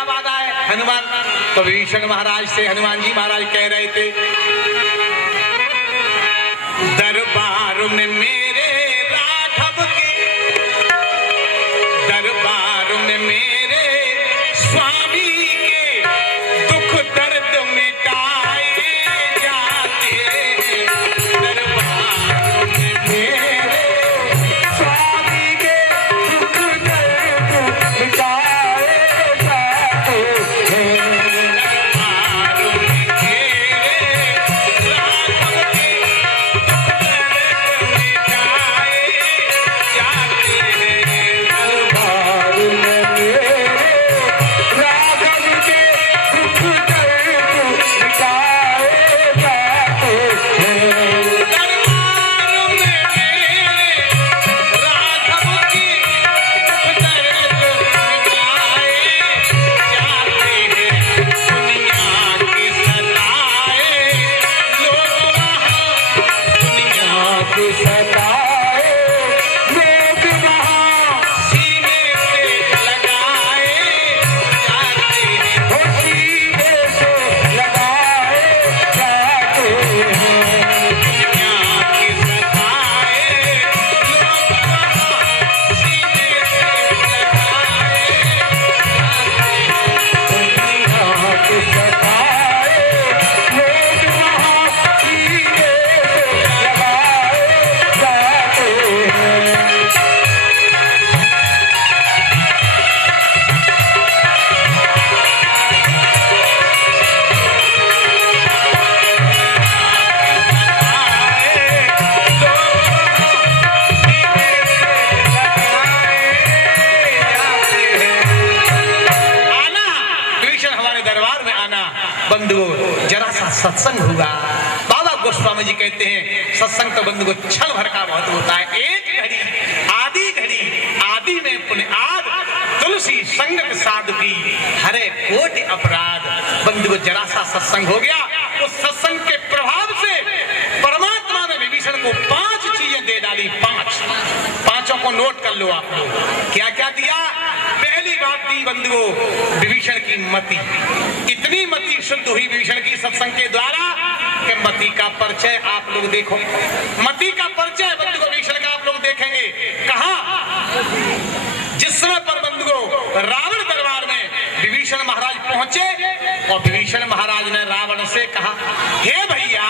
याद आए हनुमान। तो विभीषण महाराज से हनुमान जी महाराज कह रहे थे, दरबार में मेरे राघव के, दरबार में मेरे स्वामी के दुख दर्द मिटाए जाते हैं। दरबार में मेरे स्वामी के दुख दर्द मिटाए जाते हैं। दरबार में मेरे राघव के सत्संग हुआ। बाबा गोस्वामी जी कहते हैं सत्संग तो बंधु को क्षण भर का बहुत होता है। एक घड़ी आदि में पुण्य आद, तुलसी संगत साधु की हरे कोटि अपराध। बंधु को जरा सा सत्संग हो गया, उस सत्संग के प्रभाव से परमात्मा ने विभीषण को 5 चीजें दे डाली। 5 को नोट कर लो आप लोग। क्या क्या दिया? पहली बात दी बंधुओं विभीषण की मति। इतनी मति शुद्ध हुई विभीषण की सत्संग के द्वारा कि मति का परिचय आप लोग देखो। मति का परिचय बंधुओं विभीषण का आप लोग देखेंगे कहां? जिस समय पर बंधुओं रावण दरबार में विभीषण महाराज पहुंचे और विभीषण महाराज ने रावण से कहा, हे भैया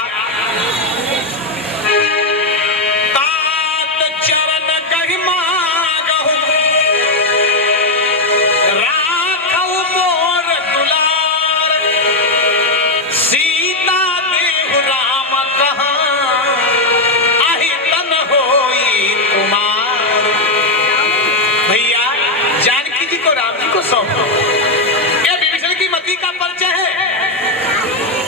क्या विभीषण की मति का परिचय है?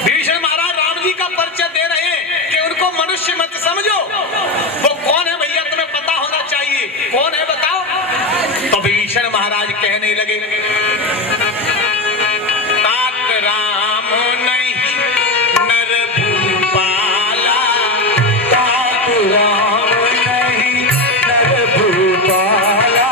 विभीषण महाराज राम जी का परिचय दे रहे हैं कि उनको मनुष्य मत समझो। वो कौन है भैया तुम्हें पता होना चाहिए, कौन है बताओ। तो विभीषण महाराज कहने लगे, तात राम नहीं नर भूपाला, तात राम नहीं नर भूपाला,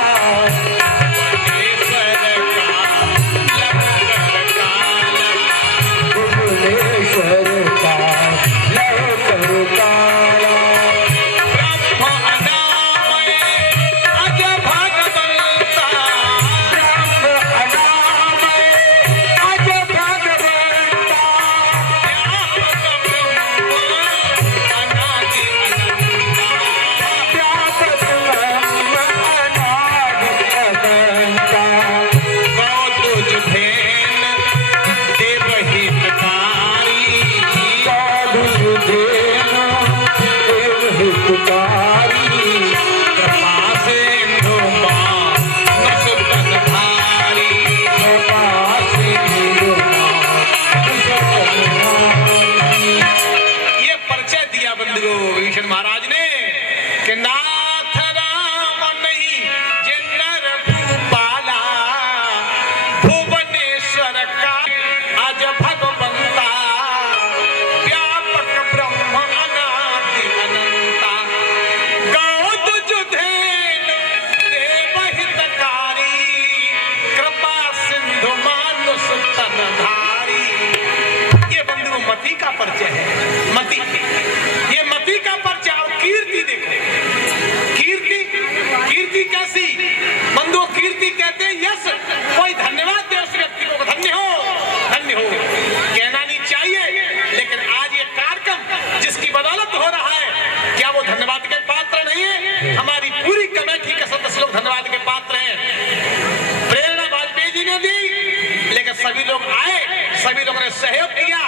लेकिन सभी लोग आए, सभी लोगों ने सहयोग किया,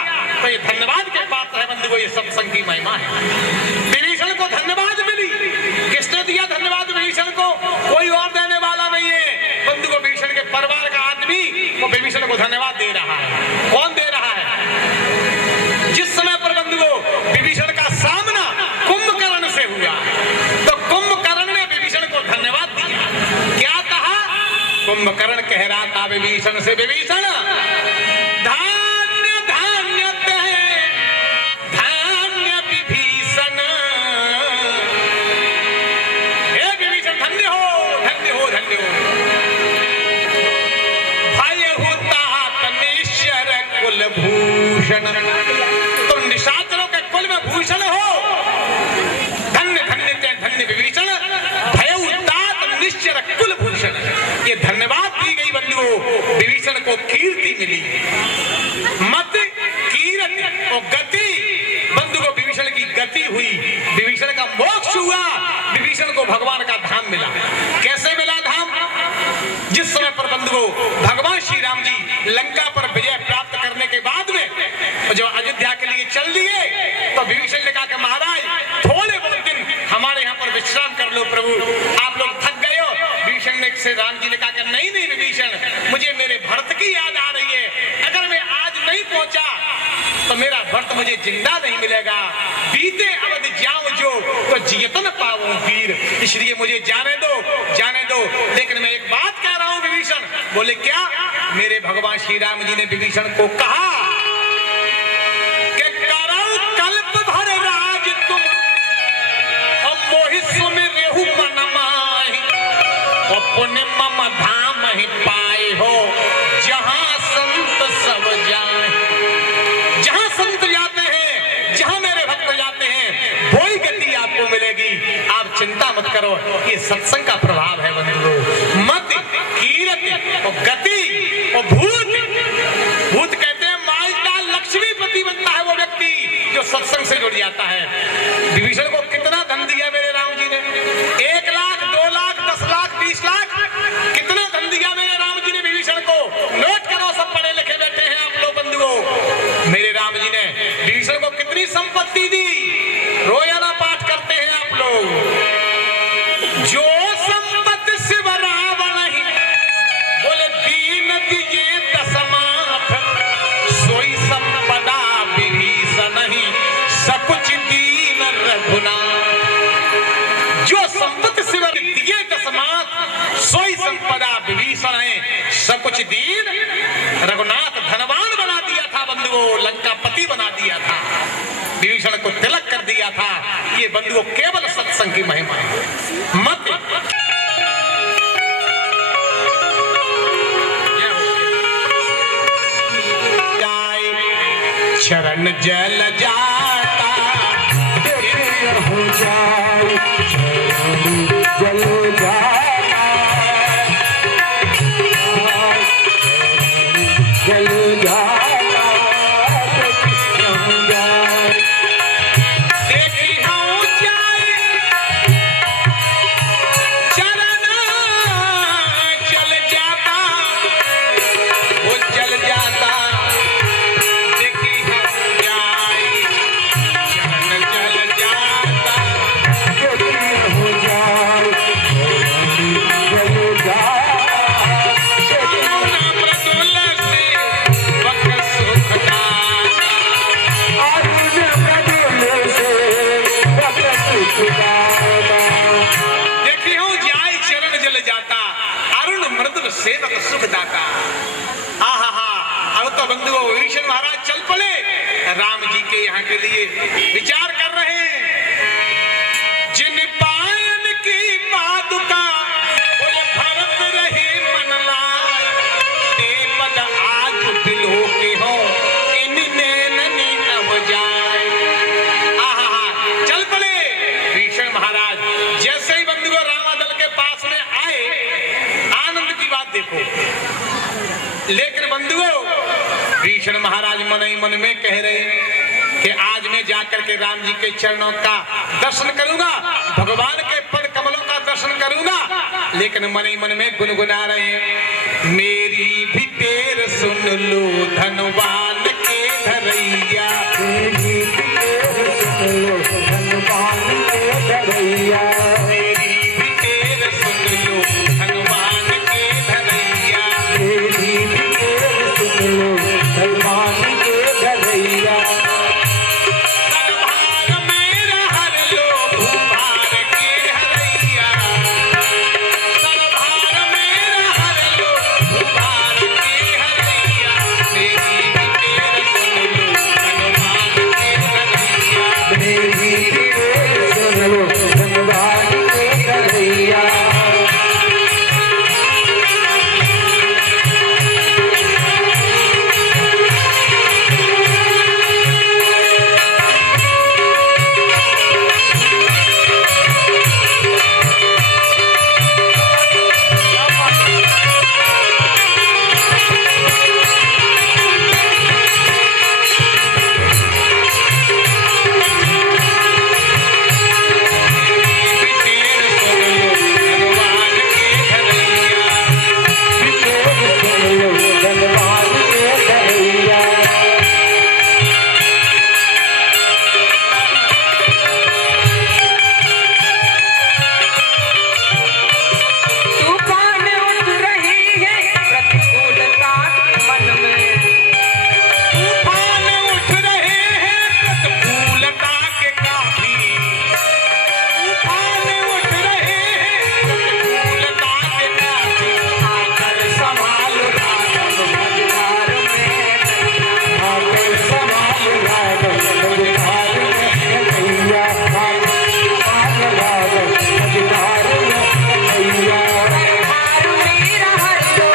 तो ये धन्यवाद के पात्र है बंधुओं, ये सत्संग की महिमा है। विभीषण को धन्यवाद मिली, किसने दिया धन्यवाद विभीषण को? कोई और देने वाला नहीं है बंधुओं, विभीषण के परिवार का आदमी वो विभीषण को धन्यवाद दे रहा है। कौन दे रहा है? जिस समय पर बंधुओं विभीषण का सामना कुंभकर्ण से हुआ, तो कुंभकर्ण ने विभीषण को धन्यवाद दिया। क्या कहा? कुंभकर्ण कह रहा था विभीषण से, विभीषण धान्य धान्यते धान्य विभीषण, हे विभीषण धन्य हो धन्य हो धन्य हो। भय होता निश्चर कुलभूषण, तुम निशाचरों के कुल में भूषण हो। धन्य धन्य ते धन्य विभीषण, भय उदात निश्चर कुलभूषण। ये धन्यवाद दी गई बंधुओं, विभीषण को कीर्ति मिली। मत कीर्ति और गति, बंधु को विभीषण की गति हुई, विभीषण का मोक्ष हुआ, विभीषण को भगवान का धाम मिला। कैसे मिला धाम? जिस समय पर बंधुओं भगवान श्री राम जी लंका पर विजय प्राप्त करने के बाद में जो अयोध्या के लिए चल दिए, तो विभीषण ने कहा कि महाराज थोड़े बहुत दिन हमारे यहाँ पर विश्राम कर लो प्रभु, आप लोग थक गए हो। विभीषण ने से राम जी ने कहा कि नहीं नहीं विभीषण, मुझे मेरे भरत की याद आ रही है, अगर मैं आज नहीं पहुंचा तो मेरा भरत मुझे जिंदा नहीं मिलेगा। बीते अवधि जाऊं जो तो जियतन पाऊं वीर, इसलिए मुझे जाने दो जाने दो। लेकिन मैं एक बात कह रहा हूं विभीषण। बोले क्या? मेरे भगवान श्री राम जी ने विभीषण को कहा कि करो कल्प भर राज तुम और मोहि सुमिरहु मन माहि, और पुण्य मम धाम ही पाए हो जहां संत सब जाए। जहां संत जाते हैं, जहां मेरे भक्त जाते हैं, वही गति आपको मिलेगी, आप चिंता मत करो। ये सत्संग का प्रभाव है बंधुओं। मत कीर्ति और गति और भूत, भूत कहते हैं मालदार लक्ष्मीपति बनता है वो व्यक्ति जो सत्संग से जुड़ जाता है। विभीषण को कितना धन दिया मेरे राम जी ने? 1 लाख 2 लाख 10 लाख 20 लाख, कितना धन दिया मेरे राम जी ने विभीषण को? नोट करो, सब पढ़े लिखे बैठे हैं आप लोग बंधुओं। मेरे राम जी ने विभीषण को कितनी संपत्ति दी? रोजाना पाठ करते हैं आप लोग। जो संपत्ति शिव रावण ही, बोले दीन दिए दशमाथ, सोई संपदा विभीषण ही सकुच दीन रघुनाथ। जो संपत्ति शिव दिए दशमाथ, सोई संपदा विभीषण है सकुच दीन रघुनाथ। धनवान बना दिया था बंधुओं, लंकापति बना दिया था, विभीषण को तिलक कर दिया था। ये बंधुओं केवल सत्संग की महिमा है। मत चरण जल जाता हो जाए, जल जाता जल जाता। सेवक सुख दाता। आहा हा, अब तो बंधुओं विभीषण महाराज चल पड़े राम जी के यहाँ के लिए विचार कर रहे हैं। जिन पायन की पादुका बोले भरत रहे मन लाय, ते पद आज बिलो के हो इनने ननी अब जाए। आहा हा, चल पड़े विभीषण महाराज। जैसे ही बंधुओं रामादल के पास में आए, आनंद की बात देखो। लेकिन बंधुओं विभीषण महाराज मन ही मन में कह रहे कि आज मैं जाकर के राम जी के चरणों का दर्शन करूंगा, भगवान के पद कमलों का दर्शन करूंगा। लेकिन मन ही मन में गुनगुना रहे हैं, मेरी भी तेर सुन लो धनवान के धरैया, तेरी फिकेर सुन लो धनवान के धरैया, तेरी फिकेर सुन लो धनवान के धरैया, तेरी फिकेर सुन लो धनवान के धरैया। सरभार मेरा हर लो भूभार के हरैया, सरभार मेरा हर लो भूभार के हरैया, तेरी फिकेर सुन लो धनवान के धरैया, तेरी फिकेर सुन लो धनवान के धरैया। फिकेर सुन लो धनवान के धरैया, फिकेर सुन लो धनवान के धरैया। तूफान उठ रही है प्रतिकूलता के मन में, तूफान उठ रहे हैं प्रतिकूलता के काफी, तूफान उठ रहे हैं प्रतिकूलता के काफी, आकर संभाल रागम मझधार में, आकर संभाल रागम मझधार में कन्हैया, आकर संभाल रागम मझधार में कन्हैया। हार मेरा हर लो,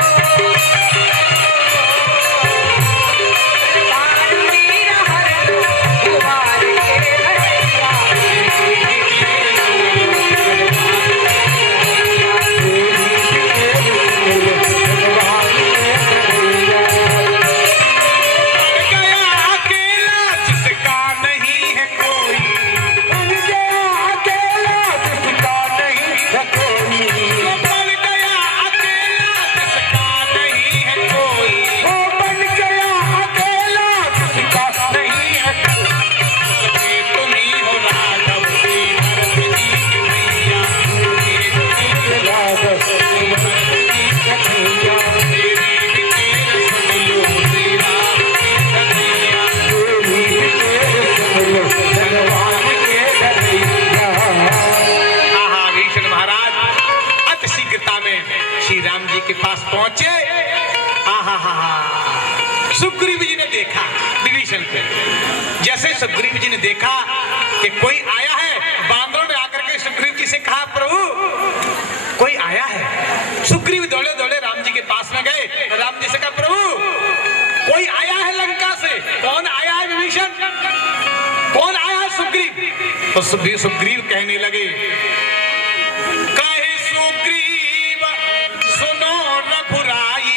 हार मेरा हर लो, गुबार के धरैया, तेरी फिकेर सुन लो धनवान के धरैया। बन गया अकेला जिसका नहीं है कोई, बन गया अकेला जिसका नहीं है कोई, वो बन गया अकेला जिसका नहीं है कोई, वो बन गया अकेला जिसका नहीं है कोई। सके तुम ही हो राघव श्री भरत जी के भैया, सके तुम ही हो राघव श्री भरत जी के भैया, तेरी फिकेर सुन लो श्री राम के धरैया, तेरी फिकेर सुन लो धनवान के धरैया। आहा विभीषण महाराज अति शीघ्रता में श्री राम जी के पास पहुंचे। आहा हा हा सुग्रीव जी ने देखा विभीषण को, जैसे सुग्रीव जी ने देखा कि कोई आया है, बांदरों ने आकर के सुग्रीव जी से कहा प्रभु कोई आया है। सुग्रीव दौड़े दौड़े राम जी के पास में गए, राम जी से कहा प्रभु कोई आया है लंका से। कौन आया है विभीषण, कौन आया है सुग्रीव। तो सुग्रीव कहने लगे कहे सुग्रीव सुनो रघुराई,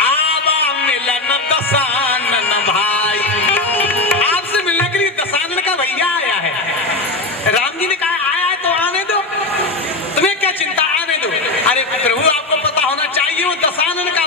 आवा मिलन दशानन भाई। आपसे मिलने के लिए दशानन का भैया आया है। राम जी ने कहा आया है तो आने दो, तुम्हें क्या चिंता, आने दो। अरे प्रभु आपको पता होना चाहिए वो दशानन का